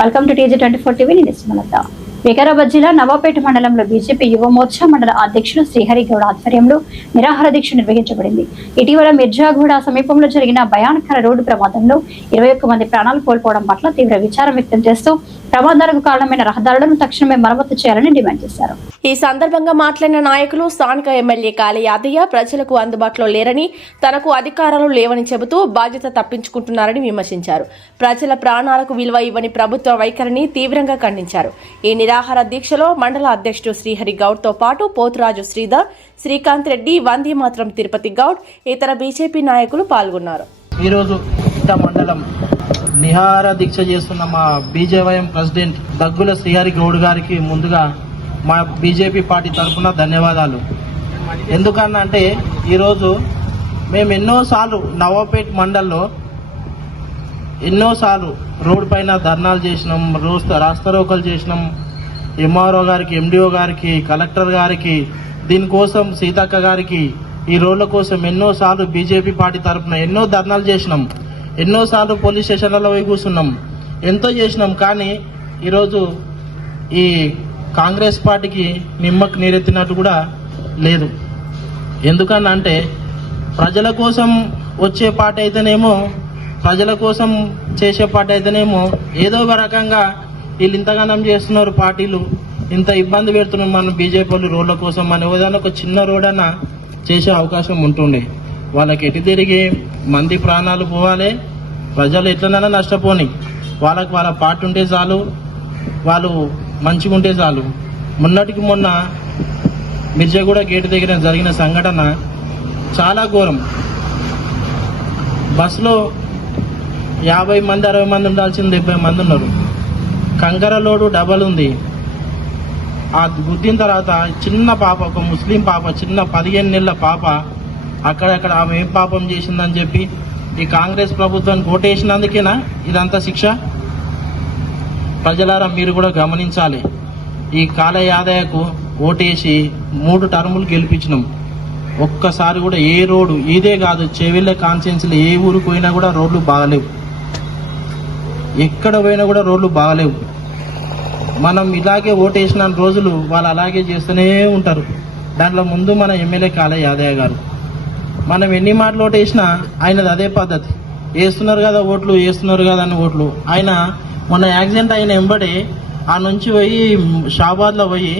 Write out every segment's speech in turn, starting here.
Welcome to TG24 TV. నేను సుమలత. వికారాబాద్ జిల్లా నవాపేట మండలంలో బీజేపీ యువ మోర్చా మండల అధ్యక్షుడు శ్రీహరి గౌడ్ ఆధ్వర్యంలో నిరాహార దీక్ష నిర్వహించబడింది. ఇటీవల మిర్జాగూడ సమీపంలో జరిగిన భయానకర రోడ్డు ప్రమాదంలో 21 మంది ప్రాణాలు కోల్పోవడం పట్ల తీవ్ర విచారం వ్యక్తం చేస్తూ ప్రమాదాలకు కారణమైన రహదారులను తక్షణమే మరమ్మతు చేయాలని డిమాండ్ చేశారు. ఈ సందర్భంగా మాట్లాడిన నాయకులు స్థానిక ఎమ్మెల్యే కాళీ యాదయ్య ప్రజలకు అందుబాటులో లేరని, తనకు అధికారాలు లేవని చెబుతూ బాధ్యత తప్పించుకుంటున్నారని విమర్శించారు. ప్రజల ప్రాణాలకు విలువ ఇవ్వని ప్రభుత్వ వైఖరిని తీవ్రంగా ఖండించారు. ఈ నిరాహార దీక్షలో మండల అధ్యక్షుడు శ్రీహరి గౌడ్ తో పాటు పోతురాజు శ్రీధర్, శ్రీకాంత్ రెడ్డి, వందే మాత్రం తిరుపతి గౌడ్, ఇతర బీజేపీ నాయకులు పాల్గొన్నారు. ఈరోజు మండలం నిహార దీక్ష చేస్తున్న మా బీజేవైఎం ప్రెసిడెంట్ దగ్గుల శ్రీహరి గౌడ్ గారికి ముందుగా మా బీజేపీ పార్టీ తరఫున ధన్యవాదాలు. ఎందుకనంటే ఈరోజు మేము ఎన్నోసార్లు నవాపేట్ మండల్లో ఎన్నోసార్లు రోడ్డు పైన ధర్నాలు చేసినాం, రాస్తారోకలు చేసినాం. ఎంఆర్ఓ గారికి, ఎండిఓ గారికి, కలెక్టర్ గారికి, దీనికోసం సీతక్క గారికి ఈ రోడ్ల కోసం ఎన్నోసార్లు బీజేపీ పార్టీ తరఫున ఎన్నో ధర్నాలు చేసినాం, ఎన్నోసార్లు పోలీస్ స్టేషన్లలో పోయి కూర్చున్నాం, ఎంతో చేసినాం. కానీ ఈరోజు ఈ కాంగ్రెస్ పార్టీకి నిమ్మకు నీరెత్తినట్టు కూడా లేదు. ఎందుకనంటే ప్రజల కోసం వచ్చే పార్టీ అయితేనేమో, ప్రజల కోసం చేసే పార్టీ అయితేనేమో ఏదో ఒక రకంగా వీళ్ళు ఇంతగానం చేస్తున్నారు, పార్టీలు ఇంత ఇబ్బంది పెడుతున్నారు మన బీజేపీ వాళ్ళు రోడ్ల కోసం. మన ఏదైనా ఒక చిన్న రోడ్ అన్న చేసే అవకాశం ఉంటుండే. వాళ్ళకి ఎటు తిరిగి మంది ప్రాణాలు పోవాలి, ప్రజలు ఎట్లనైనా నష్టపోని, వాళ్ళకి వాళ్ళ పార్టీ ఉంటే చాలు, వాళ్ళు మంచిగా ఉంటే చాలు. మొన్నటికి మొన్న మిర్జాగూడ గేటు దగ్గర జరిగిన సంఘటన చాలా ఘోరం. బస్సులో 50 మంది 60 మంది ఉండాల్సింది 70 మంది ఉన్నారు. కంకర లోడు డబల్ ఉంది. ఆ గుద్దిన తర్వాత చిన్న పాప, ఒక ముస్లిం పాప, చిన్న 15 నెలల పాప అక్కడక్కడ ఆమె ఏం పాపం చేసిందని చెప్పి ఈ కాంగ్రెస్ ప్రభుత్వానికి ఓటేసినందుకేనా ఇదంతా శిక్ష? ప్రజలారా మీరు కూడా గమనించాలి. ఈ కాళీ యాదయ్యకు ఓటేసి 3 టర్ములు గెలిపించినాం. ఒక్కసారి కూడా ఏ రోడ్డు, ఇదే కాదు చెవిళ్ళ కాన్స్టిట్యున్సీలో ఏ ఊరికి పోయినా కూడా రోడ్లు బాగలేవు, ఎక్కడ పోయినా కూడా రోడ్లు బాగలేవు. మనం ఇలాగే ఓటేసిన రోజులు వాళ్ళు అలాగే చేస్తూనే ఉంటారు. దాంట్లో ముందు మన ఎమ్మెల్యే కాళీ యాదయ్య గారు, మనం ఎన్ని మాటలు ఓటేసినా ఆయనది అదే పద్ధతి. వేస్తున్నారు కదా ఓట్లు, వేస్తున్నారు కదా అని ఓట్లు. ఆయన మొన్న యాక్సిడెంట్ అయిన వెంబడి ఆ నుంచి పోయి షాబాద్లో పోయి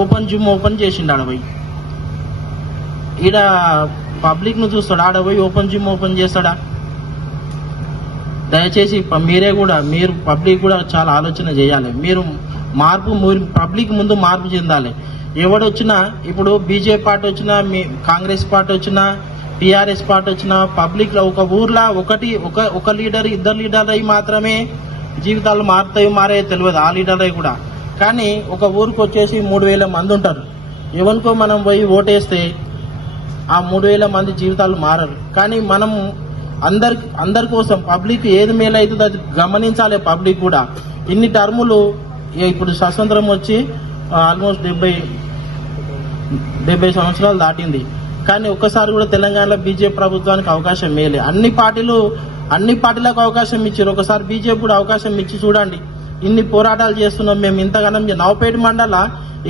ఓపెన్ జిమ్ ఓపెన్ చేసిండు. ఆడ పోయి ఈడ పబ్లిక్ను చూస్తాడు, ఆడ పోయి ఓపెన్ జిమ్ ఓపెన్ చేస్తాడా? దయచేసి మీరు పబ్లిక్ కూడా చాలా ఆలోచన చేయాలి. మీరు పబ్లిక్ ముందు మార్పు చెందాలి. ఎవడొచ్చినా, ఇప్పుడు బీజేపీ పార్టీ వచ్చినా, కాంగ్రెస్ పార్టీ వచ్చినా, టీఆర్ఎస్ పార్టీ వచ్చినా, పబ్లిక్లో ఒక ఊర్లో ఒక లీడర్, 2 లీడర్లు అయి మాత్రమే జీవితాలు మారాయో తెలియదు ఆ లీడర్ అయి కూడా. కానీ ఒక ఊరికి వచ్చేసి 3000 మంది ఉంటారు. ఎవరికో మనం పోయి ఓటేస్తే ఆ 3000 మంది జీవితాలు మారరు. కానీ మనం అందరి కోసం పబ్లిక్ ఏది మేలు అవుతుందో అది గమనించాలి. పబ్లిక్ కూడా ఇన్ని టర్ములు, ఇప్పుడు స్వతంత్రం వచ్చి ఆల్మోస్ట్ 70 సంవత్సరాలు దాటింది. కానీ ఒక్కసారి కూడా తెలంగాణలో బీజేపీ ప్రభుత్వానికి అవకాశం మేలే. అన్ని పార్టీలకు అవకాశం ఇచ్చారు. ఒకసారి బీజేపీ కూడా అవకాశం ఇచ్చి చూడండి. ఇన్ని పోరాటాలు చేస్తున్నాం మేము ఇంతగానం. నవపేట మండల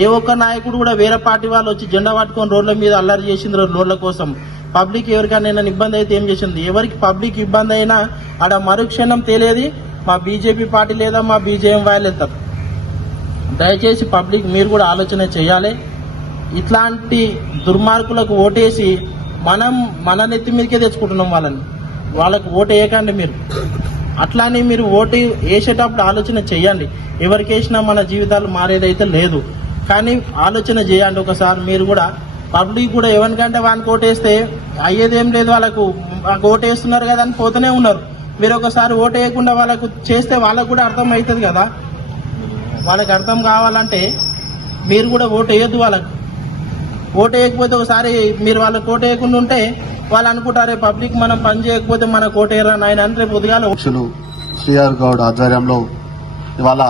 ఏ ఒక్క నాయకుడు కూడా వేరే పార్టీ వాళ్ళు వచ్చి జెండా పట్టుకొని రోడ్ల మీద అల్లరి చేసిండ్రు రోడ్ల కోసం. పబ్లిక్ ఎవరికైనా ఇబ్బంది అయితే ఏం చేసింది? ఎవరికి పబ్లిక్ ఇబ్బంది అయినా ఆడ మరుక్షణం తెలియదు మా బీజేపీ పార్టీ లేదా మా బీజేఎం వాళ్ళు వెళ్తారు. దయచేసి పబ్లిక్ మీరు కూడా ఆలోచన చేయాలి. ఇట్లాంటి దుర్మార్గులకు ఓటేసి మనం మన నెత్తి మీదకే తెచ్చుకుంటున్నాం వాళ్ళకు ఓటు వేయకండి. మీరు అట్లానే మీరు ఓటు వేసేటప్పుడు ఆలోచన చేయండి. ఎవరికి వేసినా మన జీవితాలు మారేదైతే లేదు. కానీ ఆలోచన చేయండి ఒకసారి మీరు కూడా. పబ్లిక్ కూడా ఎవరికంటే వానికి ఓటేస్తే అయ్యేదేం లేదు. వాళ్ళకు ఓటేస్తున్నారు కదా అని పోతూనే ఉన్నారు. మీరు ఒకసారి ఓటు వేయకుండా వాళ్ళకు చేస్తే వాళ్ళకు కూడా అర్థం అవుతుంది కదా. వాళ్ళకి అర్థం కావాలంటే మీరు కూడా ఓటు వేయద్దు. వాళ్ళకు ఓటు వేయకపోతే ఒకసారి మీరు వాళ్ళకి ఓటు వేయకుండా ఉంటే వాళ్ళు అనుకుంటారే పబ్లిక్ మనం పని చేయకపోతే మన ఓటు వేయరా నాయన అని రేపు ఉదయాలు. శ్రీహరి గౌడ్ ఆధ్వర్యంలో ఇవాళ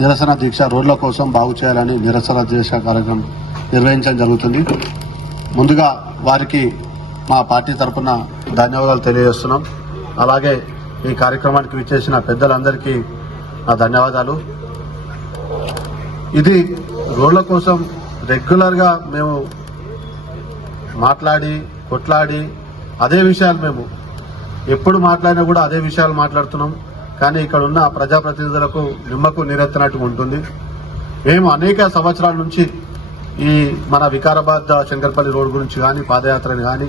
నిరసన దీక్ష రోడ్ల కోసం బాగు చేయాలని నిరసన దీక్ష కార్యక్రమం నిర్వహించడం జరుగుతుంది. ముందుగా వారికి మా పార్టీ తరఫున ధన్యవాదాలు తెలియజేస్తున్నాం. అలాగే ఈ కార్యక్రమానికి విచ్చేసిన పెద్దలందరికీ నా ధన్యవాదాలు. ఇది రోడ్ల కోసం రెగ్యులర్గా మేము మాట్లాడి కొట్లాడి అదే విషయాలు మేము ఎప్పుడు మాట్లాడినా కూడా అదే విషయాలు మాట్లాడుతున్నాం. కానీ ఇక్కడ ఉన్న ప్రజాప్రతినిధులకు నిమ్మకు నీరెత్తినట్టుగా ఉంటుంది. మేము అనేక సంవత్సరాల నుంచి ఈ మన వికారాబాద్ శంకర్పల్లి రోడ్ గురించి కానీ పాదయాత్రని కానీ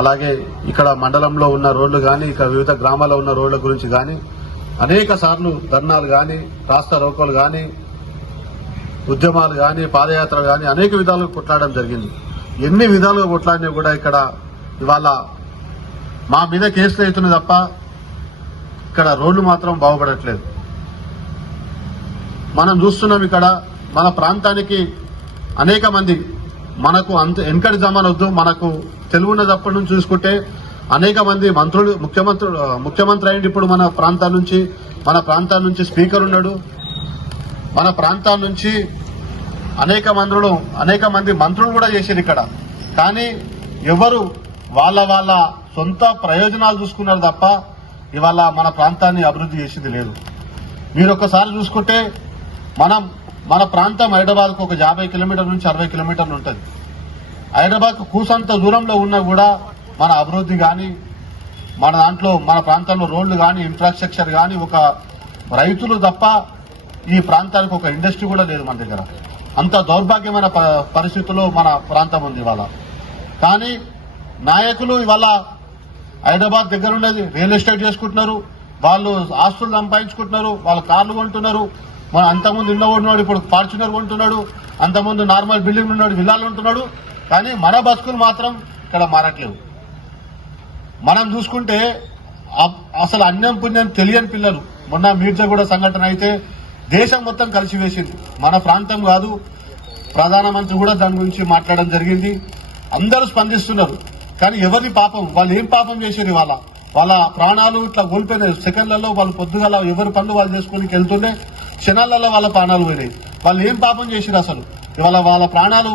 అలాగే ఇక్కడ మండలంలో ఉన్న రోడ్లు కానీ ఇక్కడ వివిధ గ్రామాల్లో ఉన్న రోడ్ల గురించి కానీ అనేక సార్లు ధర్నాలు కానీ రాస్తా రోకోలు కానీ ఉద్యమాలు కానీ పాదయాత్రలు కానీ అనేక విధాలుగా కొట్లాడడం జరిగింది. ఎన్ని విధాలుగా కొట్లాడినా కూడా ఇక్కడ ఇవాళ మా మీద కేసులు అవుతున్నాయి తప్ప ఇక్కడ రోడ్లు మాత్రం బాగుపడట్లేదు. మనం చూస్తున్నాం ఇక్కడ మన ప్రాంతానికి అనేక మంది మనకు అంత వెనకటి జమాన్ వద్దు, మనకు తెలుగున్నదప్పటి నుంచి చూసుకుంటే అనేక మంది మంత్రులు ముఖ్యమంత్రి అయింది. ఇప్పుడు మన ప్రాంతాల నుంచి స్పీకర్ ఉన్నాడు. మన ప్రాంతాల నుంచి అనేక మంది మంత్రులు కూడా చేశారు ఇక్కడ. కానీ ఎవరు వాళ్ళ సొంత ప్రయోజనాలు చూసుకున్నారు తప్ప ఇవాళ మన ప్రాంతాన్ని అభివృద్ధి చేసింది లేదు. మీరు ఒక్కసారి చూసుకుంటే మన ప్రాంతం హైదరాబాద్కు ఒక 50 కిలోమీటర్ల నుంచి 60 కిలోమీటర్లు ఉంటుంది. హైదరాబాద్కు కూసంత దూరంలో ఉన్నా కూడా మన అభివృద్ధి కానీ మన ప్రాంతంలో రోడ్లు కానీ ఇన్ఫ్రాస్ట్రక్చర్ కానీ ఒక రైతులు తప్ప ఈ ప్రాంతానికి ఒక ఇండస్ట్రీ కూడా లేదు మన దగ్గర. అంత దౌర్భాగ్యమైన పరిస్థితుల్లో మన ప్రాంతం ఉంది ఇవాళ. కానీ నాయకులు ఇవాళ హైదరాబాద్ దగ్గర ఉన్నది రియల్ ఎస్టేట్ చేసుకుంటున్నారు, వాళ్ళు ఆస్తులు సంపాదించుకుంటున్నారు, వాళ్ళు కార్లు కొంటున్నారు. మన అంతకుముందు ఇళ్ళ ఉన్నాడు, ఇప్పుడు ఫార్చునర్ కొంటున్నాడు, అంతకుముందు నార్మల్ బిల్డింగ్ ఉన్నాడు, విల్లాలు ఉంటున్నాడు. కానీ మన బతుకులు మాత్రం ఇక్కడ మారట్లేవు. మనం చూసుకుంటే అసలు అన్నం పుణ్యం తెలియని పిల్లలు మొన్న మీర్జాగూడ సంఘటన అయితే దేశం మొత్తం కలిసివేసింది. మన ప్రాంతం కాదు, ప్రధానమంత్రి కూడా దాని గురించి మాట్లాడడం జరిగింది. అందరూ స్పందిస్తున్నారు. కానీ ఎవరి పాపం, వాళ్ళు ఏం పాపం చేశారు? వాళ్ళ ప్రాణాలు ఇట్లా కోల్పోయిన సెకండ్లలో వాళ్ళు పొద్దుగల ఎవరి పనులు వాళ్ళు చేసుకోనికి వెళ్తుండే క్షణాలలో వాళ్ళ ప్రాణాలు పోయినాయి. వాళ్ళు ఏం పాపం చేశారు అసలు? ఇవాళ వాళ్ళ ప్రాణాలు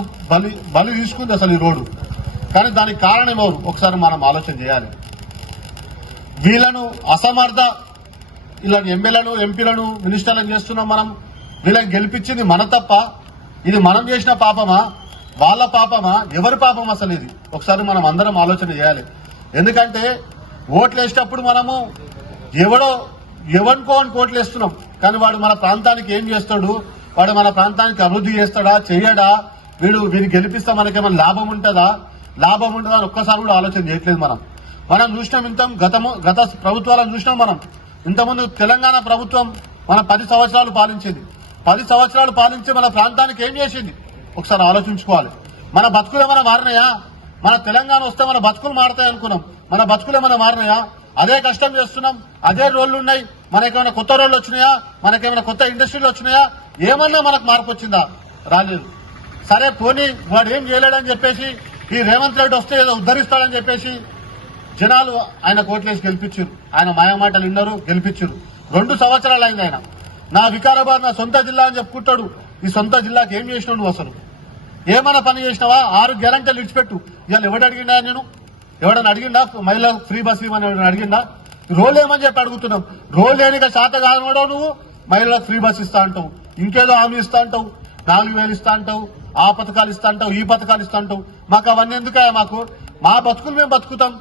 బలి తీసుకుంది అసలు ఈ రోడ్డు. కానీ దానికి కారణం ఎవరు? ఒకసారి మనం ఆలోచన చేయాలి. వీళ్ళను అసమర్థ ఇలా ఎమ్మెల్యేలను ఎంపీలను మినిస్టర్లను చేస్తున్నాం మనం. వీళ్ళని గెలిపించింది మన తప్ప? ఇది మనం చేసిన పాపమా, వాళ్ళ పాపమా, ఎవరి పాపం అసలు ఇది? ఒకసారి మనం అందరం ఆలోచన చేయాలి. ఎందుకంటే ఓట్లు వేసేటప్పుడు మనము ఎవరికో అని ఓట్లు వేస్తున్నాం. కానీ వాడు మన ప్రాంతానికి ఏం చేస్తాడు, వాడు మన ప్రాంతానికి అభివృద్ధి చేస్తాడా చెయ్యడా, వీడిని గెలిపిస్తే మనకేమైనా లాభం ఉంటుందా అని ఒక్కసారి కూడా ఆలోచన చేయట్లేదు. మనం చూసినాం గత ప్రభుత్వాలను చూసినాం. మనం ఇంతకుముందు తెలంగాణ ప్రభుత్వం మన 10 సంవత్సరాలు పాలించింది. 10 సంవత్సరాలు పాలించి మన ప్రాంతానికి ఏం చేసింది ఒకసారి ఆలోచించుకోవాలి. మన బతుకులు ఏమైనా మారినాయా? మన తెలంగాణ వస్తే మన బతుకులు మారతాయి అనుకున్నాం. మన బతుకులు ఏమైనా మారినాయా? అదే కష్టం చేస్తున్నాం, అదే రోడ్లు ఉన్నాయి. మనకేమైనా కొత్త రోడ్లు వచ్చినాయా? మనకేమైనా కొత్త ఇండస్ట్రీలు వచ్చినాయా? ఏమన్నా మనకు మార్పు వచ్చిందా? రాలేదు. సరే పోనీ వాడు ఏం చేయలేడని చెప్పేసి ఈ రేవంత్ రెడ్డి వస్తే ఏదో ఉద్ధరిస్తాడని చెప్పేసి జనాలు ఆయన కోట్లేసి గెలిపించారు. ఆయన మాయమాటలు విన్నారు, గెలిపించారు. 2 సంవత్సరాలు అయింది ఆయన. నా వికారాబాద్ నా సొంత జిల్లా అని చెప్పుకుంటాడు. ఈ సొంత జిల్లాకి ఏం చేసినావు నువ్వు? అసలు ఏమైనా పని చేసినావా? 6 గ్యారంటీలు విడిచిపెట్టు. ఇవాళ ఎవడు అడిగిండా? ఎవడన్నా అడిగిండా? మహిళలకు ఫ్రీ బస్ ఇవ్వని ఎవడన్నా అడిగిండా? రోల్ ఏమని చెప్పి అడుగుతున్నాం. రోల్ లేనిక శాత కానోడో నువ్వు మహిళలకు ఫ్రీ బస్ ఇస్తా అంటావు, ఇంకేదో హామీ ఇస్తా అంటావు, 4,000 ఇస్తా అంటావు, ఆ పథకాలు ఇస్తా అంటావు, ఈ పథకాలు ఇస్తా అంటావు. మాకు అవన్నీ ఎందుకయ్యా? మా బతుకులు మేము బతుకుతాం.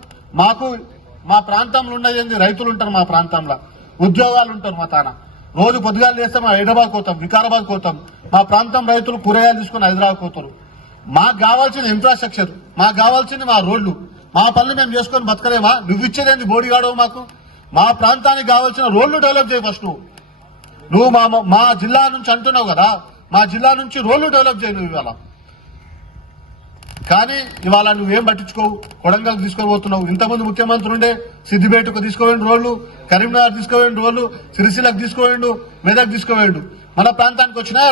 మా ప్రాంతంలో ఉన్నది రైతులు ఉంటారు, మా ప్రాంతంలో ఉద్యోగాలు ఉంటారు. మా తాన రోజు పొద్దుగాలు చేస్తే మా హైదరాబాద్ పోతాం, వికారాబాద్ పోతాం. మా ప్రాంతం రైతులు కూరగాయలు తీసుకుని హైదరాబాద్ పోతారు. మాకు కావాల్సిన ఇన్ఫ్రాస్ట్రక్చర్, మాకు కావాల్సింది మా రోడ్లు, మా పనులు మేము చేసుకొని బతకలేమా? నువ్వు ఇచ్చేదేంది బోడిగాడవు మాకు? మా ప్రాంతానికి కావాల్సిన రోడ్లు డెవలప్ చేయి ఫస్ట్. నువ్వు మా జిల్లా నుంచి అంటున్నావు కదా, మా జిల్లా నుంచి రోడ్లు డెవలప్ చేయి నువ్వు ఇవాళ. కానీ ఇవాళ నువ్వేం పట్టించుకోవు. కొడంగల్కి తీసుకుపోతున్నావు. ఇంతకుముందు ముఖ్యమంత్రి ఉండే సిద్దిపేటకు తీసుకోవేండు రోడ్లు, కరీంనగర్ తీసుకోవేండు రోడ్లు, సిరిసిల్లకు తీసుకోవేండు, మెదక్ తీసుకోవేండు. మన ప్రాంతానికి వచ్చినాయా?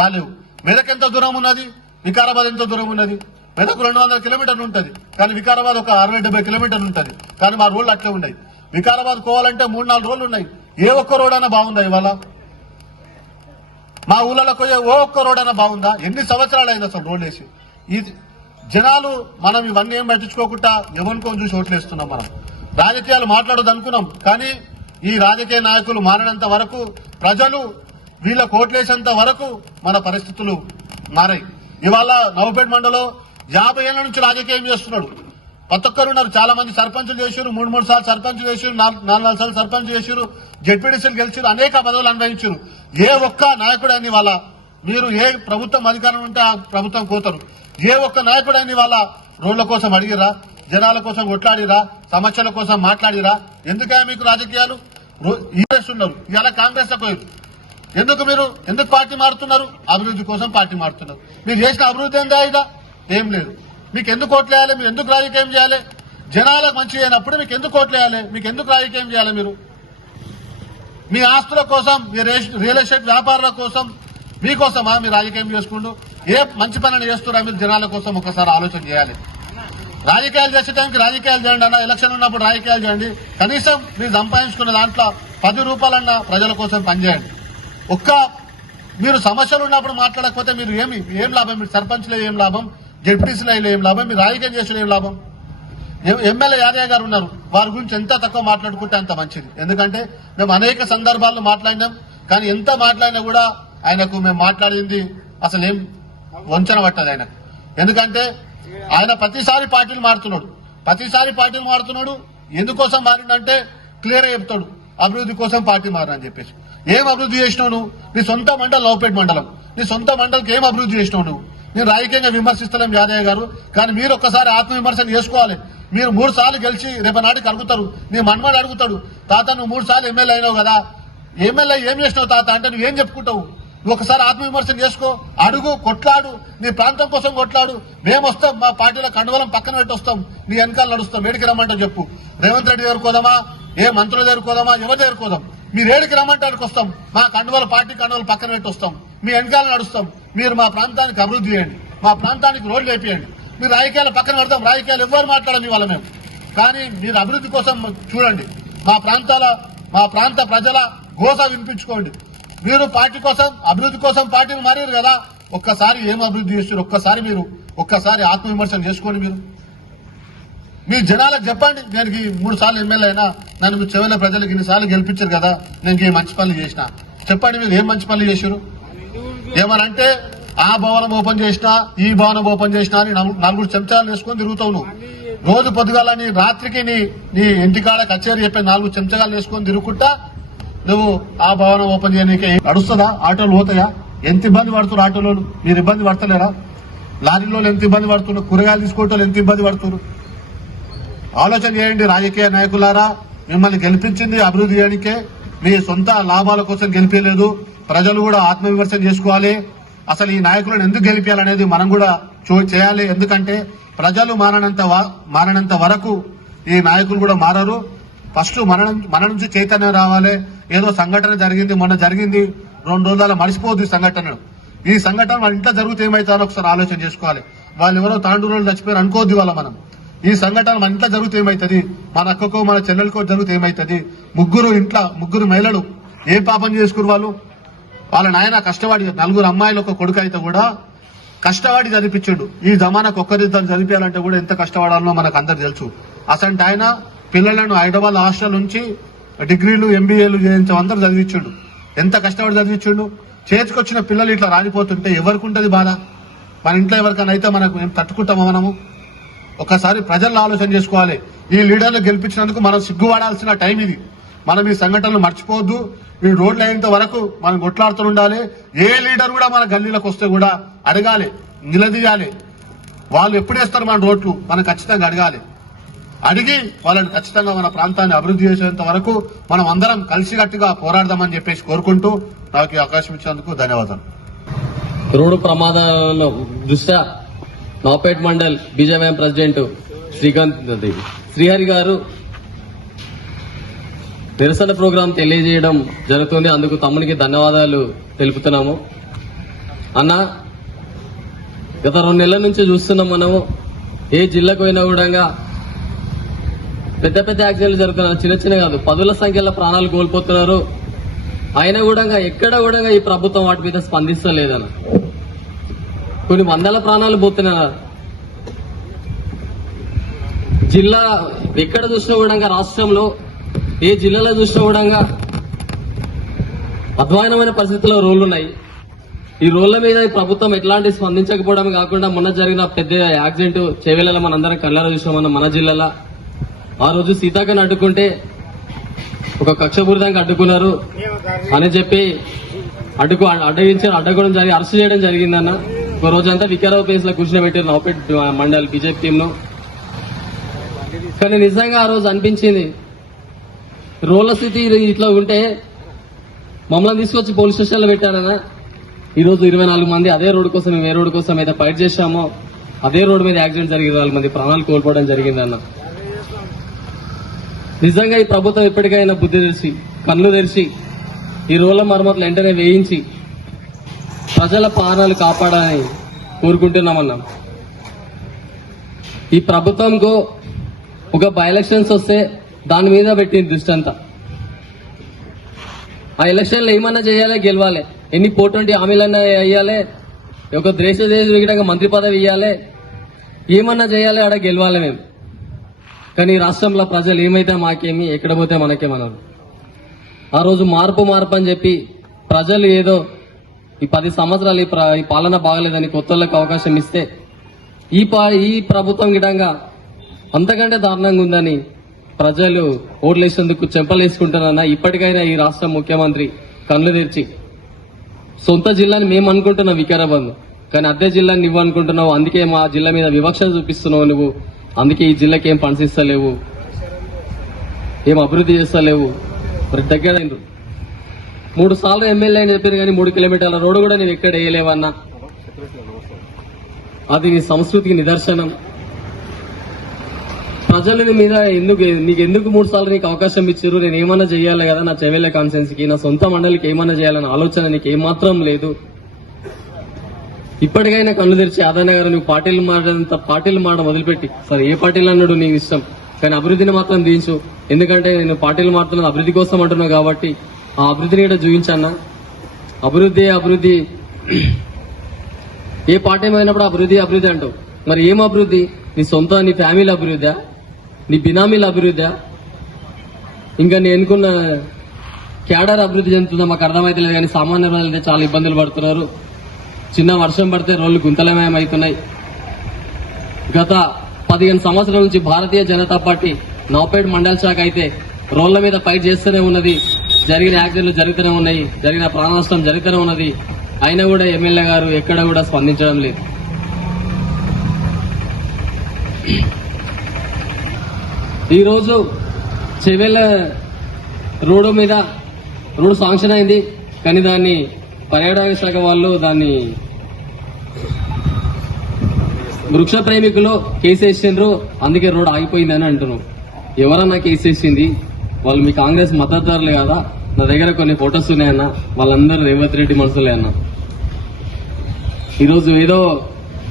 రాలేవు. మెదక్ ఎంత దూరం ఉన్నది? వికారాబాద్ ఎంత దూరం ఉన్నది? మెదక్ 200 కిలోమీటర్లు ఉంటుంది, కానీ వికారాబాద్ ఒక 60-70 కిలోమీటర్లు ఉంటుంది. కానీ మా రోడ్లు అట్లే ఉన్నాయి. వికారాబాద్ పోవాలంటే 3-4 రోడ్లు ఉన్నాయి. ఏ ఒక్క రోడ్ అయినా బాగుందా ఇవాళ? మా ఊళ్ళలోకి పోయే ఓ ఒక్క రోడ్ అయినా బాగుందా? ఎన్ని సంవత్సరాలు అయింది అసలు రోడ్ వేసి? ఇది జనాలు మనం ఇవన్నీ ఏం పట్టించుకోకుండా ఎవరికో చూసి ఓట్లేస్తున్నాం. మనం రాజకీయాలు మాట్లాడొద్దు అనుకున్నాం. కానీ ఈ రాజకీయ నాయకులు మారినంత వరకు, ప్రజలు వీళ్ళ కోట్లేసేంత వరకు మన పరిస్థితులు మారాయి. ఇవాళ నవపేట మండలం 50 ఏళ్ల నుంచి రాజకీయం చేస్తున్నాడు. ప్రతి ఒక్కరు ఉన్నారు. చాలా మంది సర్పంచులు చేశారు, 3 సార్లు సర్పంచులు చేశారు, 4 సార్లు సర్పంచ్ చేశారు, జెడ్పీటీసీలు గెలిచారు, అనేక పదవులు అనుభవించారు. ఏ ఒక్క నాయకుడని వాళ్ళ మీరు ఏ ప్రభుత్వం అధికారం ఉంటే ఆ ప్రభుత్వం కోతారు. ఏ ఒక్క నాయకుడని వాళ్ళ రోడ్ల కోసం అడిగిరా, జనాల కోసం కొట్లాడిరా, సమస్యల కోసం మాట్లాడిరా? ఎందుకే మీకు రాజకీయాలు? ఉన్నారు ఇలా కాంగ్రెస్ ఎందుకు పార్టీ మారుతున్నారు? అభివృద్ధి కోసం పార్టీ మారుతున్నారు. మీరు చేసిన అభివృద్ధి ఏందా? ఇదా ఏం లేదు. మీకు ఎందుకు ఓట్లేయాలి? మీరు ఎందుకు రాజకీయం చేయాలి? జనాలకు మంచి అయినప్పుడు మీకు ఎందుకు ఓట్లేయాలి? మీకు ఎందుకు రాజకీయం చేయాలి? మీరు మీ ఆస్తుల కోసం, మీ రియల్ ఎస్టేట్ వ్యాపారుల కోసం, మీకోసమా మీరు రాజకీయం చేసుకుంటూ? ఏ మంచి పనులు చేస్తున్నారా మీరు జనాల కోసం? ఒకసారి ఆలోచన చేయాలి. రాజకీయాలు చేసే టైంకి రాజకీయాలు చేయండి అన్న, ఎలక్షన్ ఉన్నప్పుడు రాజకీయాలు చేయండి. కనీసం మీరు సంపాదించుకున్న దాంట్లో 10 రూపాయలన్నా ప్రజల కోసం పనిచేయండి. మీరు సమస్యలు ఉన్నప్పుడు మాట్లాడకపోతే మీరు ఏం లాభం? మీరు సర్పంచ్లో ఏం లాభం? జెడ్పీటీసీలో ఏం లాభం? మీరు రాజకీయం చేసిన ఏం లాభం? ఎమ్మెల్యే యాదయ్య గారు ఉన్నారు, వారి గురించి ఎంత తక్కువ మాట్లాడుకుంటే అంత మంచిది. ఎందుకంటే మేము అనేక సందర్భాల్లో మాట్లాడినాం, కానీ ఎంత మాట్లాడినా కూడా ఆయనకు మేము మాట్లాడింది అసలు ఏం వంచన పట్టదు ఆయనకు. ఎందుకంటే ఆయన ప్రతిసారి పార్టీలు మారుతున్నాడు. ఎందుకోసం మారిందంటే క్లియర్ గా చెప్తాడు, అభివృద్ధి కోసం పార్టీ మారని చెప్పేసి. ఏం అభివృద్ధి చేసినావు నువ్వు? నీ సొంత మండలం నవపేట మండలం, నీ సొంత మండలికి ఏం అభివృద్ధి చేసినావు నువ్వు? నేను రాజకీయంగా విమర్శిస్తలేం యాదయ్య గారు, కానీ మీరు ఒక్కసారి ఆత్మవిమర్శన చేసుకోవాలి. మీరు 3 సార్లు గెలిచి రేపు నాటికి అడుగుతారు, నీ మన్మడు అడుగుతాడు, తాత నువ్వు 3 సార్లు ఎమ్మెల్యే అయినావు కదా, ఎమ్మెల్యే ఏం చేసినావు తాత అంటే నువ్వేం చెప్పుకుంటావు? నువ్వు ఒకసారి ఆత్మవిమర్శన చేసుకో, అడుగు, కొట్లాడు, నీ ప్రాంతం కోసం కొట్లాడు. మేము వస్తాం, మా పార్టీలో కండువలం పక్కన పెట్టి వస్తాం, నీ వెనకాల నడుస్తాం. ఏడికి రమ్మంటే చెప్పు. రేవంత్ రెడ్డి దగ్గరకు పోదామా, ఏ మంత్రుల దగ్గరకు పోదామా, ఎవరి దగ్గరకు పోదాం? మీరు ఏడికి రమ్మంటానికి వస్తాం, మా కండువల పార్టీ కండువలు పక్కన పెట్టి వస్తాం, మీ వెనకాల నడుస్తాం. మీరు మా ప్రాంతానికి అభివృద్ధి చేయండి, మా ప్రాంతానికి రోడ్లు వేపియండి. మీరు రాజకీయాలు పక్కన పెడతాం, రాజకీయాలు ఎవ్వరు మాట్లాడని వాళ్ళ మేము. కానీ మీరు అభివృద్ధి కోసం చూడండి, మా ప్రాంత ప్రజల గోస వినిపించుకోండి. మీరు పార్టీ కోసం, అభివృద్ధి కోసం పార్టీలు మారారు కదా, ఒక్కసారి ఏం అభివృద్ధి చేస్తారు? ఒక్కసారి ఆత్మవిమర్శన చేసుకోండి. మీరు జనాలకు చెప్పండి, నేను 3 సార్లు ఎమ్మెల్యే అయినా, నన్ను మీరు చెవెల ప్రజలకు 2 సార్లు గెలిపించారు కదా, నేను ఏ మంచి పనులు చేసిన చెప్పండి. మీరు ఏం మంచి పనులు చేశారు? ఏమనంటే ఆ భవనం ఓపెన్ చేసినా, ఈ భవనం ఓపెన్ చేసినా అని 4 చెంచాలు వేసుకొని తిరుగుతావు నువ్వు. రోజు పొద్దుగాలని రాత్రికి నీ ఇంటికాడ కచేరీ చెప్పే 4 చెంచగాలు వేసుకొని తిరుగుకుంటా నువ్వు ఆ భవనం ఓపెన్ చేయడానికి నడుస్తుందా? ఆటోలు పోతాయా? ఎంత ఇబ్బంది పడుతున్నారు ఆటోలో? మీరు ఇబ్బంది పడతలేరా? లారీలో ఎంత ఇబ్బంది పడుతున్నారు? కూరగాయలు తీసుకోవటం ఎంత ఇబ్బంది పడుతున్నారు? ఆలోచన చేయండి రాజకీయ నాయకులారా. మిమ్మల్ని గెలిపించింది అభివృద్ధి చేయడానికే, మీ సొంత లాభాల కోసం గెలిపేయలేదు. ప్రజలు కూడా ఆత్మవిమర్శన చేసుకోవాలి. అసలు ఈ నాయకులను ఎందుకు గెలిపించాలనేది మనం కూడా చేయాలి. ఎందుకంటే ప్రజలు మారనంత వరకు ఈ నాయకులు కూడా మారరు. ఫస్ట్ మన నుంచి చైతన్యం రావాలి. ఏదో సంఘటన జరిగింది, మొన్న జరిగింది, 2 రోజుల మర్చిపోద్ది ఈ సంఘటన మన ఇంట్లో జరిగితే ఏమవుతారో ఒకసారి ఆలోచన చేసుకోవాలి. వాళ్ళు ఎవరో తాండూరులో చచ్చిపోయారు అనుకోద్ది వాళ్ళ మనం. ఈ సంఘటన మన ఇంట్లో జరిగితే ఏమవుతుంది? మన అక్కకో మన చెల్లెలకో జరిగితే ఏమవుతుంది? ముగ్గురు మహిళలు ఏం పాపం చేసుకున్నారు వాళ్ళు? వాళ్ళ నాయన కష్టపడి 4 అమ్మాయిలు ఒక కొడుకు అయితే కూడా కష్టపడి చదివించాడు. ఈ జమానాకు ఒక్కరిద్దరు చదివించాలంటే కూడా ఎంత కష్టపడాలనో మనకు అందరు తెలుసు. అసలు ఆయన పిల్లలను హైదరాబాద్ హాస్టల్ నుంచి డిగ్రీలు ఎంబీఏలు చేయించే అందరూ చదివించాడు. ఎంత కష్టపడి చదివించాడు. చేతికొచ్చిన పిల్లలు ఇట్లా రాలిపోతుంటే ఎవరికి ఉంటది బాధ? మన ఇంట్లో ఎవరికైనా అయితే మనకు ఏం తట్టుకుంటామా మనము? ఒకసారి ప్రజల్లో ఆలోచన చేసుకోవాలి. ఈ లీడర్లు గెలిపించినందుకు మనం సిగ్గుపడాల్సిన టైం ఇది. మనం ఈ సంఘటనలు మర్చిపోవద్దు. ఈ రోడ్లు అయ్యేంత వరకు మనం కొట్లాడుతూ ఉండాలి. ఏ లీడర్ కూడా మన గల్లీలకు వస్తే కూడా అడగాలి, నిలదీయాలి. వాళ్ళు ఎప్పుడు వేస్తారు మన రోడ్లు మనం ఖచ్చితంగా అడిగి వాళ్ళని ఖచ్చితంగా మన ప్రాంతాన్ని అభివృద్ధి చేసేంత వరకు మనం అందరం కలిసికట్టుగా పోరాడదామని చెప్పేసి కోరుకుంటూ నాకు ఈ అవకాశం ఇచ్చినందుకు ధన్యవాదాలు. రోడ్డు ప్రమాదాల దృష్ట్యా నవపేట మండల్ బీజేపీ ప్రెసిడెంట్ శ్రీహరి గారు నిరసన ప్రోగ్రాం తెలియజేయడం జరుగుతుంది. అందుకు తమ్మునికి ధన్యవాదాలు తెలుపుతున్నాము. అన్న, గత 2 నెలల నుంచి చూస్తున్నాం మనము. ఏ జిల్లాకు పోయినా కూడా పెద్ద యాక్సిడెంట్లు జరుగుతున్నారు. చిన్న కాదు, 10ల సంఖ్యలో ప్రాణాలు కోల్పోతున్నారు. అయినా కూడా ఎక్కడ కూడా ఈ ప్రభుత్వం వాటి మీద స్పందిస్తలేదన్న. కొన్ని 100ల ప్రాణాలు పోతున్నారు. జిల్లా ఎక్కడ చూసినా కూడా రాష్ట్రంలో ఏ జిల్లాలో చూసినా కూడా అధ్వానమైన పరిస్థితుల్లో రోడ్లు ఉన్నాయి. ఈ రోడ్ల మీద ఈ ప్రభుత్వం ఎట్లాంటి స్పందించకపోవడం కాకుండా మొన్న జరిగిన పెద్ద యాక్సిడెంట్ చేవేళ్ళలో మనందరం కళ్ళారా చూసామన్న మన జిల్లాలో. ఆ రోజు సీతాకని అడ్డుకుంటే ఒక కక్షపూరితంగా అడ్డుకున్నారు అని చెప్పి అడ్డగొడం జరిగి అరెస్ట్ చేయడం జరిగిందన్న. ఒక రోజంతా వికారాబాద్ ప్లేస్ లో కూర్చోబెట్టారు నవపేట్ మండల్ బీజేపీ టీమ్ లో. కానీ నిజంగా ఆ రోజు అనిపించింది రోడ్ల స్థితి ఇట్లా ఉంటే మమ్మల్ని తీసుకొచ్చి పోలీస్ స్టేషన్ లో పెట్టారన్నా. ఈ రోజు 24 మంది అదే రోడ్డు కోసం మేము ఏ రోడ్డు కోసం అయితే ఫైట్ చేశామో అదే రోడ్డు మీద యాక్సిడెంట్ జరిగింది, 4 మంది ప్రాణాలు కోల్పోవడం జరిగిందన్న. నిజంగా ఈ ప్రభుత్వం ఎప్పటికైనా బుద్ధి తెరిచి కళ్ళు తెరిచి ఈ రోడ్ల మరమ్మతులు వెంటనే వేయించి ప్రజల ప్రాణాలు కాపాడాలని కోరుకుంటున్నామన్నా. ఈ ప్రభుత్వంకు ఒక బై ఎలక్షన్స్ వస్తే దాని మీద పెట్టింది దృష్టి అంతా. ఆ ఎలక్షన్లో ఏమన్నా చేయాలి, గెలవాలి, ఎన్ని 420 హామీలన్నా వేయాలి, ఒక దేశ విధంగా మంత్రి పదవి ఇవ్వాలి, ఏమన్నా చేయాలి, ఆడ గెలవాలి మేము. కానీ ఈ రాష్ట్రంలో ప్రజలు ఏమైతే మాకేమి, ఎక్కడ పోతే మనకేమన్నారు. ఆ రోజు మార్పు అని చెప్పి ప్రజలు ఏదో ఈ 10 సంవత్సరాలు ఈ పాలన బాగలేదని కొత్తలకు అవకాశం ఇస్తే ఈ ప్రభుత్వం గిడంగా అంతకంటే దారుణంగా ఉందని ప్రజలు ఓట్లేసేందుకు చెంపలేసుకుంటారన్నా. ఇప్పటికైనా ఈ రాష్ట్ర ముఖ్యమంత్రి కళ్ళు తెరిచి సొంత జిల్లాని మేము అనుకుంటున్నాం వికారాబాద్, కానీ అదే జిల్లాని నువ్వు అనుకుంటున్నావు, అందుకే మా జిల్లా మీద వివక్ష చూపిస్తున్నావు నువ్వు, అందుకే ఈ జిల్లాకి ఏం ఫండ్స్ ఇస్తలేవు, ఏం అభివృద్ధి చేస్తలేవు. మరి దగ్గర 3 సార్లు ఎమ్మెల్యే అని చెప్పారు కానీ 3 కిలోమీటర్ల రోడ్డు కూడా నేను ఎక్కడ వేయలేవన్నా. అది నీ సంస్కృతికి నిదర్శనం. ప్రజల మీద నీకు ఎందుకు 3 సార్లు నీకు అవకాశం ఇచ్చారు, నేను ఏమన్నా చేయాలి కదా నా చెవెళ్ళ కాన్సెన్స్కి, నా సొంత మండలికి ఏమన్నా చేయాలన్న ఆలోచన నీకు ఏమాత్రం లేదు. ఇప్పటికైనా కళ్ళు తెరిచి ఆదాయ గారు నువ్వు పార్టీలు మాట మొదలుపెట్టి, సరే ఏ పార్టీలు అన్నాడు నీకు ఇష్టం, కానీ అభివృద్ధిని మాత్రం దించు. ఎందుకంటే నేను పార్టీలు మారుతున్నది అభివృద్ధి కోసం అంటున్నావు కాబట్టి ఆ అభివృద్ధిని కూడా చూపించన్నా. అభివృద్ధి ఏ పార్టీ అయినప్పుడు అభివృద్ధి అంటావు, మరి ఏం అభివృద్ధి? నీ సొంత నీ ఫ్యామిలీ అభివృద్ధా, నీ బినామీల అభివృద్ధా, ఇంకా నేను ఎన్నుకున్న క్యాడర్ అభివృద్ధి చెందుతుందా మాకు అర్థమైతే లేదు. కానీ సామాన్య ప్రజలైతే చాలా ఇబ్బందులు పడుతున్నారు. చిన్న వర్షం పడితే రోడ్లు గుంతలమయం అవుతున్నాయి. గత 15 సంవత్సరాల నుంచి భారతీయ జనతా పార్టీ నవపేట మండల శాఖ అయితే రోడ్ల మీద ఫైట్ చేస్తూనే ఉన్నది, జరిగిన యాక్సిడెంట్లు జరుగుతూనే ఉన్నాయి, జరిగిన ప్రాణ నష్టం జరుగుతూనే ఉన్నది. అయినా కూడా ఎమ్మెల్యే గారు ఎక్కడ కూడా స్పందించడం లేదు. ఈరోజు చెవెళ్ళ రోడ్డు శాంక్షన్ అయింది, కానీ దాన్ని పర్యాటక శాఖ వాళ్ళు దాన్ని వృక్ష ప్రేమికులు కేసేసిండ్రు, అందుకే రోడ్ ఆగిపోయిందని అంటున్నారు. ఎవరన్నా కేసేసింది? వాళ్ళు మీ కాంగ్రెస్ మద్దతుదారులు కదా. నా దగ్గర కొన్ని ఫొటోస్ ఉన్నాయన్న, వాళ్ళందరూ రేవంత్ రెడ్డి మనుషులే అన్న. ఈరోజు ఏదో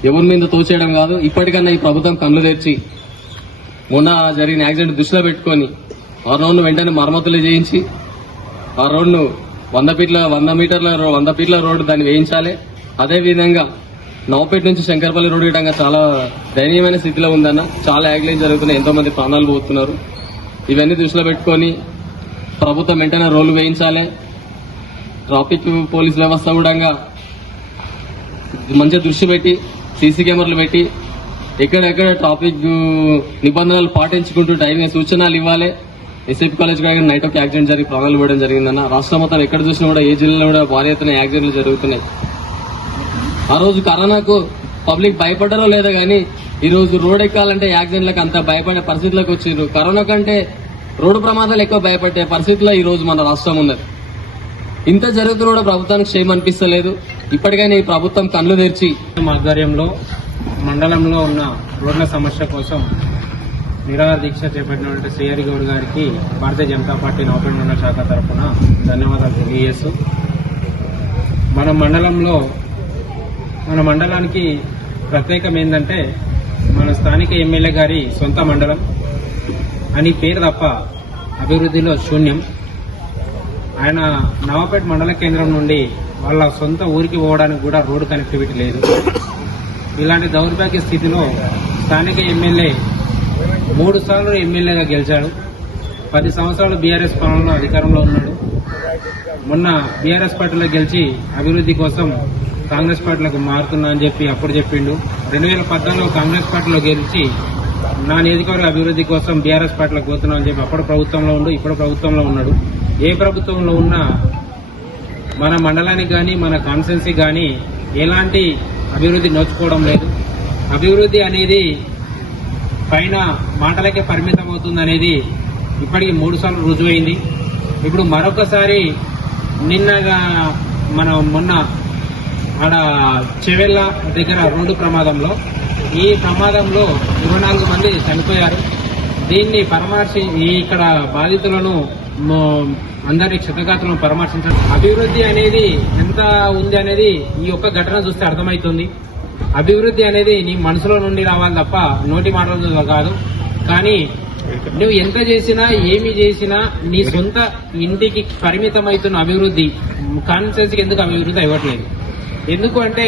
ఎవరి మీద తోచేయడం కాదు. ఇప్పటికన్నా ఈ ప్రభుత్వం కళ్ళు తెరిచి మొన్న జరిగిన యాక్సిడెంట్ దృష్టిలో పెట్టుకొని ఆ రోడ్ను వెంటనే మరమ్మతులు చేయించి ఆ రోడ్ను 100 ఫీట్ల రోడ్డు దాన్ని వేయించాలి. అదేవిధంగా నవపేట నుంచి శంకర్పల్లి రోడ్డు ఇటంగా చాలా దయనీయమైన స్థితిలో ఉందన్న. చాలా యాక్సిడెంట్ జరుగుతున్నాయి, ఎంతో మంది ప్రాణాలు పోతున్నారు. ఇవన్నీ దృష్టిలో పెట్టుకొని ప్రభుత్వం వెంటనే రోడ్లు వేయించాలి. ట్రాఫిక్ పోలీస్ వ్యవస్థ కూడా మంచిగా దృష్టి పెట్టి సీసీ కెమెరాలు పెట్టి ఎక్కడెక్కడ ట్రాఫిక్ నిబంధనలు పాటించుకుంటూ డ్రైవింగ్ సూచనలు ఇవ్వాలి. ఎస్ఐపి కాలేజ్ కూడా నైట్ ఒక యాక్సిడెంట్ జరిగి ప్రాణాలు పోవడం జరిగిందన్న. రాష్ట్రం మొత్తం ఎక్కడ చూసినా కూడా ఏ జిల్లాలో కూడా భారీ ఎత్తున యాక్సిడెంట్లు జరుగుతున్నాయి. ఆ రోజు కరోనాకు పబ్లిక్ భయపడ్డారో లేదో కానీ ఈ రోజు రోడ్ ఎక్కాలంటే యాక్సిడెంట్లకు అంత భయపడే పరిస్థితులకు వచ్చిండ్రు. కరోనా కంటే రోడ్డు ప్రమాదాలు ఎక్కువ భయపడే పరిస్థితిలో ఈ రోజు మన రాష్ట్రం ఉన్నది. ఇంత జరుగుతున్న కూడా ప్రభుత్వానికి క్షేమం అనిపిస్తలేదు. ఇప్పటికైనా ఈ ప్రభుత్వం కళ్ళు తెరిచి ఆధ్వర్యంలో మండలంలో ఉన్న రోడ్ల సమస్య కోసం నిరాహార దీక్ష చేపట్టినటువంటి శ్రీహరి గౌడ్ గారికి భారతీయ జనతా పార్టీ నవపేట మండల శాఖ తరఫున ధన్యవాదాలు తెలియజేస్తూ, మన మండలానికి ప్రత్యేకం ఏంటంటే మన స్థానిక ఎమ్మెల్యే గారి సొంత మండలం అని పేరు తప్ప అభివృద్ధిలో శూన్యం. ఆయన నవాపేట మండల కేంద్రం నుండి వాళ్ళ సొంత ఊరికి పోవడానికి కూడా రోడ్డు కనెక్టివిటీ లేదు. ఇలాంటి దౌర్భాగ్య స్థితిలో స్థానిక ఎమ్మెల్యే 3 సార్లు ఎమ్మెల్యేగా గెలిచాడు. 10 సంవత్సరాలు బీఆర్ఎస్ పాలనలో అధికారంలో ఉన్నాడు. మొన్న బీఆర్ఎస్ పార్టీలో గెలిచి అభివృద్ధి కోసం కాంగ్రెస్ పార్టీలకు మారుతున్నా అని చెప్పి అప్పుడు చెప్పిండు. 2014లో కాంగ్రెస్ పార్టీలో గెలిచి నా నియోజకవర్గ అభివృద్ధి కోసం బీఆర్ఎస్ పార్టీలకు పోతున్నా అని చెప్పి అప్పుడు ప్రభుత్వంలో ఉండు, ఇప్పుడు ప్రభుత్వంలో ఉన్నాడు. ఏ ప్రభుత్వంలో ఉన్నా మన మండలానికి కానీ మన కాన్స్టిట్యున్సీ కానీ ఎలాంటి అభివృద్ధి నోచుకోవడం లేదు. అభివృద్ధి అనేది పైన మాటలకే పరిమితం అవుతుంది అనేది ఇప్పటికి 3 సార్లు రుజువైంది. ఇప్పుడు మరొకసారి మొన్న ఆడ చెవెళ్ళ దగ్గర రోడ్డు ప్రమాదంలో ఈ ప్రమాదంలో 24 మంది చనిపోయారు. దీన్ని ఇక్కడ బాధితులను అందరి క్షతగాతులను పరామర్శించడం, అభివృద్ధి అనేది ఎంత ఉంది అనేది ఈ ఒక్క ఘటన చూస్తే అర్థమవుతుంది. అభివృద్ధి అనేది నీ మనసులో నుండి రావాలి తప్ప నోటి మాటలతో కాదు. కానీ నువ్వు ఎంత చేసినా ఏమి చేసినా నీ సొంత ఇంటికి పరిమితమవుతున్న అభివృద్ధి కాన్స్టిట్యున్సీకి ఎందుకు అభివృద్ధి ఇవ్వట్లేదు? ఎందుకు అంటే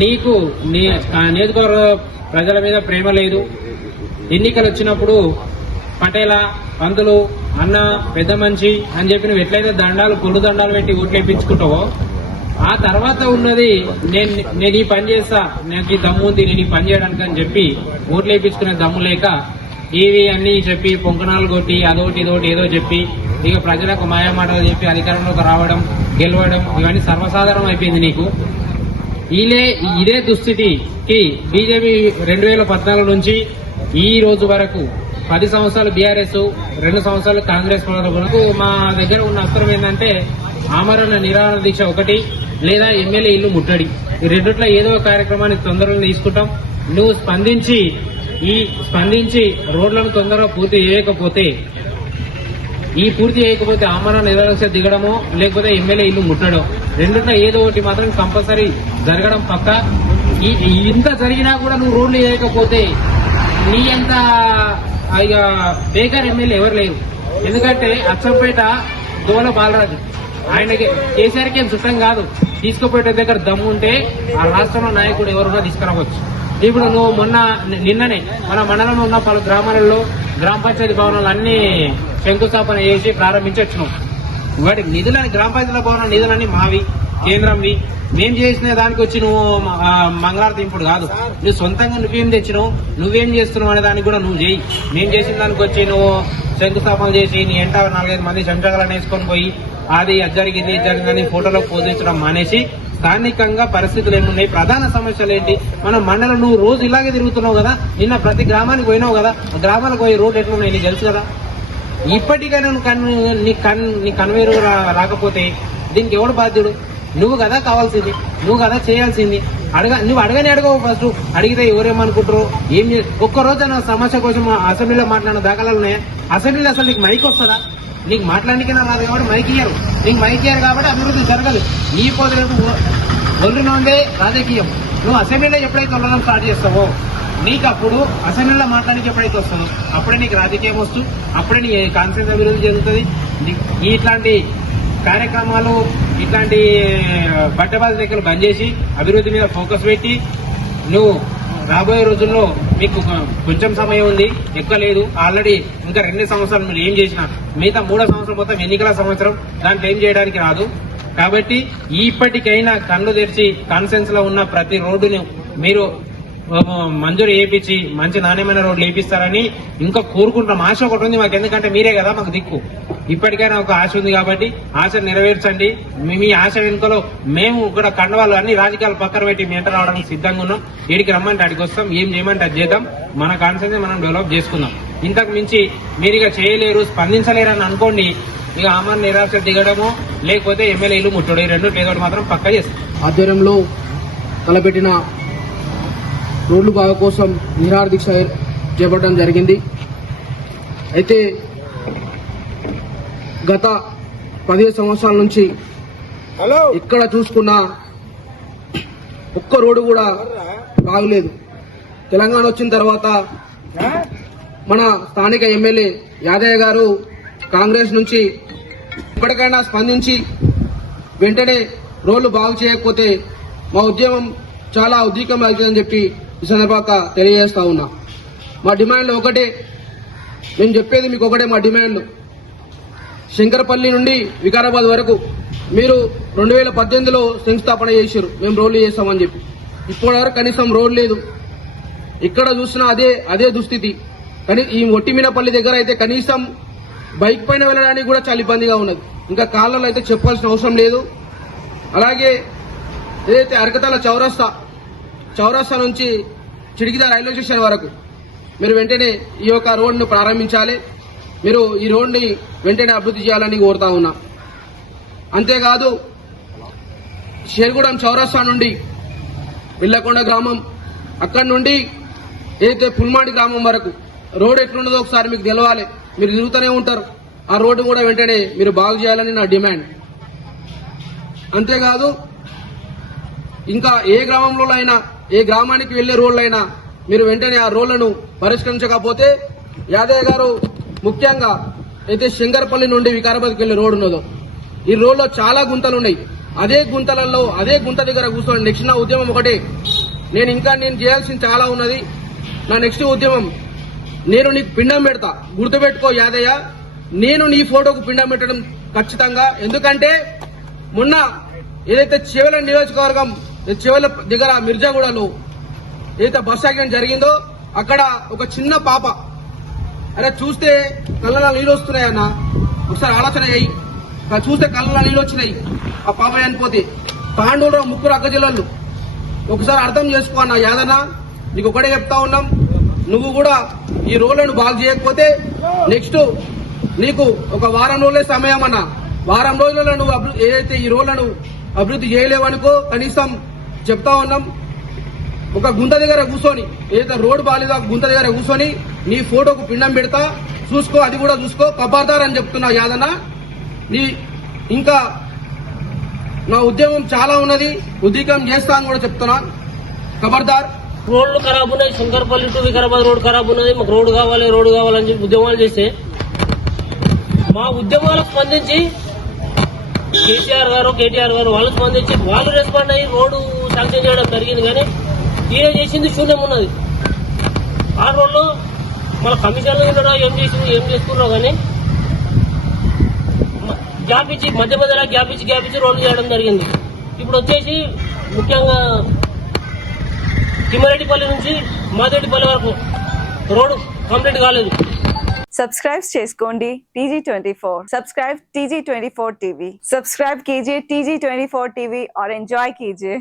నీకు నియోజకవర్గ ప్రజల మీద ప్రేమ లేదు. ఎన్నికలు వచ్చినప్పుడు పటేల, పంతులు, అన్న, పెద్ద మనిషి అని చెప్పి నువ్వు ఎట్లయితే పొడు దండాలు పెట్టి ఓట్లు వేయించుకుంటావో ఆ తర్వాత ఉన్నది నేను ఈ పని చేస్తా, నాకు ఈ దమ్ము ఉంది, నేను ఈ పని చేయడానికి అని చెప్పి ఓట్లు వేయించుకునే దమ్ము లేక ఇవి అన్ని చెప్పి పొంకణాలు కొట్టి అదొకటి ఇదొకటి ఏదో చెప్పి ఇక ప్రజలకు మాయమాటలు చెప్పి అధికారంలోకి రావడం, గెలవడం ఇవన్నీ సర్వసాధారణం అయిపోయింది నీకు. ఇదే దుస్థితికి బీజేపీ 2014 నుంచి ఈ రోజు వరకు 10 సంవత్సరాలు బీఆర్ఎస్, 2 సంవత్సరాలు కాంగ్రెస్ వరకు మా దగ్గర ఉన్న అస్త్రం ఏంటంటే ఆమరణ నిరాహార దీక్ష ఒకటి, లేదా ఎమ్మెల్యే ఇల్లు ముట్టడి. ఈ రెండిట్లో ఏదో కార్యక్రమాన్ని తొందరగా తీసుకుంటాం. నువ్వు స్పందించి రోడ్లను తొందరగా పూర్తి చేయకపోతే ఆమరణ నిరాహార దిగడమో లేకపోతే ఎమ్మెల్యే ఇల్లు ముట్టడం, రెండిట్లో ఏదో ఒకటి మాత్రం కంపల్సరీ జరగడం పక్క. ఇంత జరిగినా కూడా నువ్వు రోడ్లు వేయకపోతే నీ అంత ఇక బేకార్ ఎమ్మెల్యే ఎవరు లేరు. ఎందుకంటే అచ్చంపేట దోల బాలరాజు ఆయనకి కేసీఆర్కి ఏం చుట్టం కాదు. తీసుకుపోయే దగ్గర దమ్ము ఉంటే ఆ రాష్ట్రంలో నాయకుడు ఎవరున్నా తీసుకురావచ్చు. ఇప్పుడు నువ్వు నిన్ననే మన మండలంలో ఉన్న పలు గ్రామాలలో గ్రామ పంచాయతీ భవనాలు అన్ని శంకుస్థాపన చేసి ప్రారంభించి వచ్చినావు. వాటి నిధులని గ్రామ పంచాయతీల భవనాల నిధులన్నీ మావి, కేంద్రంవి. మేం చేసిన దానికి వచ్చి నువ్వు మంగళారతి ఇప్పుడు కాదు. నువ్వు సొంతంగా నువ్వేం తెచ్చినావు, నువ్వేం చేస్తున్నావు అనే దానికి కూడా నువ్వు చేయి. మేం చేసిన దానికి వచ్చి నువ్వు శంకుస్థాపన చేసి నీ ఎంట 4-5 మంది చెంచగలను వేసుకొని పోయి అది జరిగింది జరిగిందని ఫోటోలో పోజించడం మానేసి స్థానికంగా పరిస్థితులు ఏమున్నాయి, ప్రధాన సమస్యలు ఏంటి, మన మండలం నువ్వు రోజు ఇలాగే తిరుగుతున్నావు కదా. నిన్న ప్రతి గ్రామానికి పోయినావు కదా, గ్రామాలకు పోయి రోడ్లు ఎట్లున్నాయి నీకు తెలుసు కదా. ఇప్పటికైనా నీ కన్వేరు రాకపోతే దీనికి ఎవడు బాధ్యుడు? నువ్వు కదా కావాల్సింది, నువ్వు కదా చేయాల్సింది. నువ్వు అడగవు. ఫస్ట్ అడిగితే ఎవరేమనుకుంటారు, ఏం ఒక్కరోజు నా సమస్య కోసం అసెంబ్లీలో మాట్లాడిన దాఖలాలు ఉన్నాయా? అసెంబ్లీలో అసలు నీకు మైక్ వస్తుందా? నీకు మాట్లాడడానికి రాదు కాబట్టి మైక్ ఇయ్యారు. నీకు మైక్ ఇయ్యారు కాబట్టి అభివృద్ధి జరగదు. నీ పోతేపు ఒళ్ళునోందే రాజకీయం. నువ్వు అసెంబ్లీలో ఎప్పుడైతే ఉండడం స్టార్ట్ చేస్తావో నీకు అప్పుడు అసెంబ్లీలో మాట్లాడానికి ఎప్పుడైతే వస్తుందో అప్పుడే నీకు రాజకీయం వస్తూ అప్పుడే నీ కాన్ఫరెన్స్ అభివృద్ధి జరుగుతుంది. ఇట్లాంటి కార్యక్రమాలు, ఇట్లాంటి బట్టబాజీ దగ్గర బంద్ చేసి అభివృద్ధి మీద ఫోకస్ పెట్టి నువ్వు రాబోయే రోజుల్లో మీకు కొంచెం సమయం ఉంది, ఎక్కువ లేదు. ఆల్రెడీ ఇంకా 2 సంవత్సరాలు మీరు ఏం చేసినా మిగతా 3వ సంవత్సరం మొత్తం ఎన్నికల సంవత్సరం, దాంట్లో ఏం చేయడానికి రాదు. కాబట్టి ఇప్పటికైనా కళ్ళు తెరిచి కాన్ఫరెన్స్ లో ఉన్న ప్రతి రోడ్డుని మీరు మంజూరు చేయించి మంచి నాణ్యమైన రోడ్లు వేయిస్తారని ఇంకా కోరుకుంటున్నాం. ఆశ ఒకటి ఉంది మాకు, ఎందుకంటే మీరే కదా మాకు దిక్కు. ఇప్పటికైనా ఒక ఆశ ఉంది కాబట్టి ఆశ నెరవేర్చండి. మీ ఆశ వెనుకలో మేము కూడా కండవాళ్ళు అన్ని రాజకీయాలు పక్కన పెట్టి మీ ఎంట రావడానికి సిద్ధంగా ఉన్నాం. ఏడికి రమ్మంటే అడిగి వస్తాం, ఏం చేయమంటే అది చేద్దాం. మన కాన్సెన్స్ మనం డెవలప్ చేసుకుందాం. ఇంతకు మించి మీరు ఇక చేయలేరు, స్పందించలేరు అని అనుకోండి, ఇక ఆమరణ నిరాశ దిగడము లేకపోతే ఎమ్మెల్యేలు ముట్టడం, ఈ 2 ఏదో మాత్రం పక్క చేస్తాం. ఆధ్వర్యంలో తలపెట్టిన రోడ్లు బాగు కోసం నిరాహార దీక్ష చేపట్టడం జరిగింది. అయితే గత 15 సంవత్సరాల నుంచి ఎక్కడ చూసుకున్నా ఒక్క రోడ్డు కూడా బాగలేదు. తెలంగాణ వచ్చిన తర్వాత మన స్థానిక ఎమ్మెల్యే యాదయ్య గారు కాంగ్రెస్ నుంచి ఇప్పటికైనా స్పందించి వెంటనే రోడ్లు బాగు చేయకపోతే మా ఉద్యమం చాలా ఉద్రిక్తం అవుతుందని చెప్పి ఈ సందర్భంగా తెలియజేస్తా ఉన్నా. మా డిమాండ్లు ఒకటే, మేము చెప్పేది మీకు ఒకటే. మా డిమాండ్లు శంకరపల్లి నుండి వికారాబాద్ వరకు మీరు 2018లో శంకుస్థాపన చేశారు, మేము రోడ్లు చేస్తామని చెప్పి. ఇప్పటివరకు కనీసం రోడ్ లేదు. ఇక్కడ చూసినా అదే దుస్థితి. కానీ ఈ ఒట్టిమీనపల్లి దగ్గర అయితే కనీసం బైక్ పైన వెళ్ళడానికి కూడా చాలా ఇబ్బందిగా ఉన్నది. ఇంకా కాళ్ళలో అయితే చెప్పాల్సిన అవసరం లేదు. అలాగే ఏదైతే అరకతల చౌరస్తా నుంచి చిడికిద రైల్వే స్టేషన్ వరకు మీరు వెంటనే ఈ యొక్క రోడ్ను ప్రారంభించాలి. మీరు ఈ రోడ్ని వెంటనే అభివృద్ధి చేయాలని కోరుతా ఉన్నా. అంతేకాదు షేర్గూడెం చౌరస్తా నుండి విల్లకొండ గ్రామం, అక్కడి నుండి ఏదైతే పుల్మాడి గ్రామం వరకు రోడ్ ఎట్లున్నదో ఒకసారి మీకు తెలవాలి. మీరు తిరుగుతూనే ఉంటారు. ఆ రోడ్డు కూడా వెంటనే మీరు బాగు చేయాలని నా డిమాండ్. అంతేకాదు ఇంకా ఏ గ్రామంలో అయినా, ఏ గ్రామానికి వెళ్లే రోడ్లైనా మీరు వెంటనే ఆ రోడ్లను పరిష్కరించకపోతే యాదయ్య గారు ముఖ్యంగా అయితే శంకరపల్లి నుండి వికారాబాద్కి వెళ్లే రోడ్డు ఉన్నదో ఈ రోడ్లో చాలా గుంతలు ఉన్నాయి. అదే గుంతలలో అదే గుంత దగ్గర కూర్చోండి. నెక్స్ట్ నా ఉద్యమం ఒకటే. నేను చేయాల్సింది చాలా ఉన్నది. నా నెక్స్ట్ ఉద్యమం, నేను నీకు పిండం పెడతా, గుర్తుపెట్టుకో యాదయ్య, నేను నీ ఫోటోకు పిండం పెట్టడం ఖచ్చితంగా. ఎందుకంటే మొన్న ఏదైతే చివల నియోజకవర్గం చివల దగ్గర మిర్జాగూడలో ఏదైతే బస్ యాక్సిడెంట్ జరిగిందో అక్కడ ఒక చిన్న పాప, అరే చూస్తే కళ్ళలో నీళ్ళు వస్తున్నాయన్న, ఒకసారి ఆలోచన అయ్యి చూస్తే కళ్ళలో నీళ్ళు వచ్చినాయి. ఆ పాప చనిపోతే తాండూరులో 3 అక్క జిల్లాలు. ఒకసారి అర్థం చేసుకో అన్న యాదన్న, నీకు ఒకటే చెప్తా ఉన్నాం, నువ్వు కూడా ఈ రోడ్లను బాగు చేయకపోతే నెక్స్ట్ నీకు ఒక వారం రోజులే సమయం అన్న. వారం రోజులలో నువ్వు ఏదైతే ఈ రోడ్లను అభివృద్ధి చేయలేవనుకో కనీసం చెప్తా ఉన్నాం, ఒక గుంత దగ్గర కూర్చొని ఏదైతే రోడ్డు బాగాలేదో ఆ గుంత దగ్గర కూర్చొని నీ ఫోటోకు పిండం పెడతా, చూసుకో, అది కూడా చూసుకో, కబార్దార్ అని చెప్తున్నా యాదన్న. ఇంకా నా ఉద్యమం చాలా ఉన్నది, ఉద్యమం చేస్తా అని కూడా చెప్తున్నా, కబార్దార్. రోడ్లు ఖరాబ్ ఉన్నాయి, శంకరపల్లి టు వికారాబాద్ రోడ్ ఖరాబ్ ఉన్నది, మాకు రోడ్డు కావాలని చెప్పి ఉద్యమాలు చేస్తే మా ఉద్యమాలకు స్పందించి కేటీఆర్ గారు వాళ్ళు స్పందించి వాళ్ళు రెస్పాండ్ అయ్యి రోడ్డు శాంక్షన్ చేయడం జరిగింది. కానీ ఈయన చేసింది శూన్యం ఉన్నది. ఆ రోడ్లో మన కమిషన్లు ఉండడం ఏం చేసుకున్నారో కానీ గ్యాప్ ఇచ్చి మధ్యలో గ్యాప్ ఇచ్చి రోడ్లు చేయడం జరిగింది. ఇప్పుడు వచ్చేసి ముఖ్యంగా తిమ్మారెడ్డిపల్లి నుంచి మాదేడిపల్లి వరకు రోడ్డు కంప్లీట్ కాలేదు. సబ్స్క్రైబ్ చేసుకోండి TG24. Subscribe TG24 TV. Subscribe कीजिए TG24 TV और एंजॉय कीजिए.